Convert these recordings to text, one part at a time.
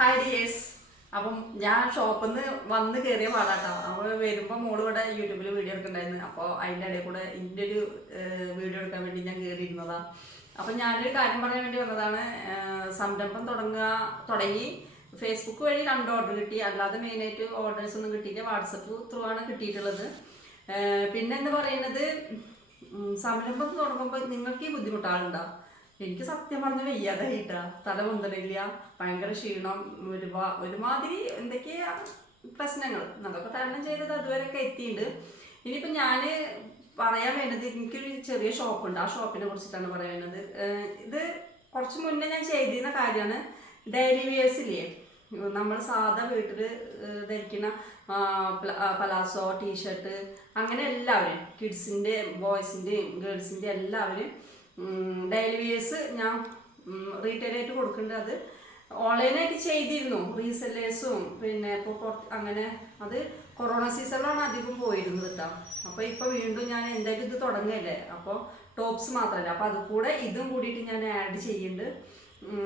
Hi dears. അപ്പം ഞാൻ ഷോപ്പിൽ നിന്ന് വന്ന് കയറിയ പാടാട്ടോ. അപ്പോൾ വരുമ്പോൾ മോള് ഇവിടെ യൂട്യൂബിൽ വീഡിയോ എടുക്കണ്ടായിരുന്നു. അപ്പോൾ അതിൻ്റെ ഇടയിൽ കൂടെ ഇതിൻ്റെ ഒരു വീഡിയോ എടുക്കാൻ വേണ്ടി ഞാൻ കയറിയിരുന്നതാണ്. അപ്പം ഞാനൊരു കാര്യം പറയാൻ വേണ്ടി വന്നതാണ്. സംരംഭം തുടങ്ങി ഫേസ്ബുക്ക് വഴി 2 ഓർഡർ കിട്ടി. അല്ലാതെ മെയിനായിട്ട് ഓർഡേഴ്സ് ഒന്നും കിട്ടിയില്ല. വാട്സപ്പ് ത്രൂ ആണ് കിട്ടിയിട്ടുള്ളത്. പിന്നെ എന്ന് പറയുന്നത്, സംരംഭം തുടങ്ങുമ്പോൾ നിങ്ങൾക്ക് ഈ ബുദ്ധിമുട്ടാളുണ്ടോ? എനിക്ക് സത്യം പറഞ്ഞ വയ്യാതായിട്ടാ. തല പൊന്തലില്ല, ഭയങ്കര ക്ഷീണം, ഒരുമാതിരി എന്തൊക്കെയാ പ്രശ്നങ്ങൾ. അതൊക്കെ തരണം ചെയ്തത് അതുവരെയൊക്കെ എത്തിയിട്ടുണ്ട്. ഇനിയിപ്പോൾ ഞാൻ പറയാൻ വേണ്ടത്, എനിക്കൊരു ചെറിയ ഷോപ്പുണ്ട്. ആ ഷോപ്പിനെ കുറിച്ചിട്ടാണ് പറയാൻ വേണ്ടത്. ഇത് കുറച്ച് മുന്നേ ഞാൻ ചെയ്തിരുന്ന കാര്യമാണ്. ഡെയിലി വെയേഴ്സ് ഇല്ലേ, നമ്മൾ സാധാ വീട്ടിൽ ധരിക്കുന്ന പലാസോ, ടീഷർട്ട്, അങ്ങനെ എല്ലാവരും, കിഡ്സിൻ്റെ, ബോയ്സിൻ്റെയും ഗേൾസിൻ്റെ എല്ലാവരും ഡെയിലി വെയേഴ്സ് ഞാൻ റീറ്റെയിലായിട്ട് കൊടുക്കുന്നുണ്ട്. അത് ഓൺലൈനായിട്ട് ചെയ്തിരുന്നു, റീസെല്ലേഴ്സും. പിന്നെ ഇപ്പോൾ അങ്ങനെ അത് കൊറോണ സീസണിലാണ് അധികം പോയിരുന്നത് കേട്ടോ. അപ്പോൾ ഇപ്പോൾ വീണ്ടും ഞാൻ എന്തായാലും ഇത് തുടങ്ങുകയല്ലേ, അപ്പോൾ ടോപ്സ് മാത്രമല്ല, അപ്പോൾ അത് കൂടെ ഇതും കൂടിയിട്ട് ഞാൻ ആഡ് ചെയ്യുന്നുണ്ട്.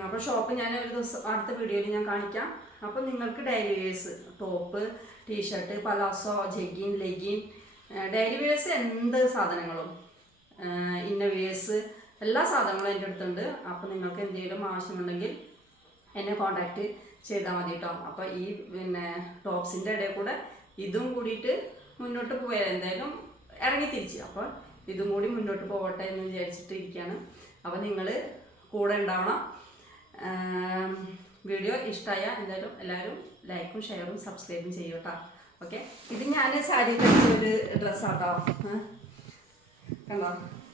അപ്പോൾ ഷോപ്പ് ഞാൻ ഒരു ദിവസം അടുത്ത വീഡിയോയിൽ ഞാൻ കാണിക്കാം. അപ്പോൾ നിങ്ങൾക്ക് daily wears, top, t-shirt, palazzo, jegging, legging, daily wears എന്ത് സാധനങ്ങളും, ഇന്നവേഴ്സ്, എല്ലാ സാധനങ്ങളും എൻ്റെ അടുത്തുണ്ട്. അപ്പോൾ നിങ്ങൾക്ക് എന്തെങ്കിലും ആവശ്യമുണ്ടെങ്കിൽ എന്നെ കോൺടാക്റ്റ് ചെയ്താൽ മതി കേട്ടോ. അപ്പോൾ ഈ പിന്നെ ടോപ്സിൻ്റെ ഇടയിൽ കൂടെ ഇതും കൂടിയിട്ട് മുന്നോട്ട് പോയാൽ എന്തായാലും ഇറങ്ങി തിരിച്ച്, അപ്പോൾ ഇതും കൂടി മുന്നോട്ട് പോകട്ടെ എന്ന് വിചാരിച്ചിട്ട് ഇരിക്കുകയാണ്. അപ്പോൾ നിങ്ങൾ കൂടെ ഉണ്ടാവണം. വീഡിയോ ഇഷ്ടമായ എന്തായാലും എല്ലാവരും ലൈക്കും ഷെയറും സബ്സ്ക്രൈബും ചെയ്യും കേട്ടോ. ഓക്കെ, ഇത് ഞാൻ സാരി കഴിച്ചൊരു ഡ്രസ്സാട്ടോ. കണ്ടോ,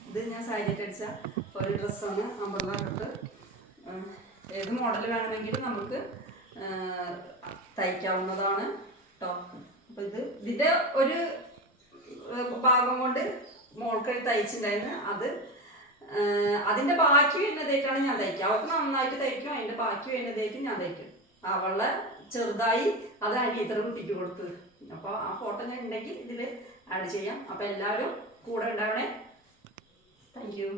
ഇത് ഞാൻ സാരിയായിട്ട് അടിച്ച ഒരു ഡ്രസ്സാണ്. അമ്പർല കട്ട്. ഏത് മോഡൽ വേണമെങ്കിലും നമുക്ക് തയ്ക്കാവുന്നതാണ് കേട്ടോ. അപ്പോൾ ഇതിൻ്റെ ഒരു ഭാഗം കൊണ്ട് മോൾക്കഴി തയ്ച്ചിട്ടുണ്ടായിരുന്നു. അതിൻ്റെ ബാക്കി വരുന്നതായിട്ടാണ് ഞാൻ തയ്ക്കുക. അവർക്ക് നന്നായിട്ട് തയ്ക്കും, അതിൻ്റെ ബാക്കി വരുന്നതായിട്ട് ഞാൻ തയ്ക്കും. അവളെ ചെറുതായി അത് അനിയത്ര കുട്ടിക്ക് കൊടുത്തത്. അപ്പോൾ ആ ഫോട്ടോ ഞാൻ ഉണ്ടെങ്കിൽ ഇതിൽ ആഡ് ചെയ്യാം. അപ്പോൾ എല്ലാവരും കൂടെ ഉണ്ടാവണേ. Thank you.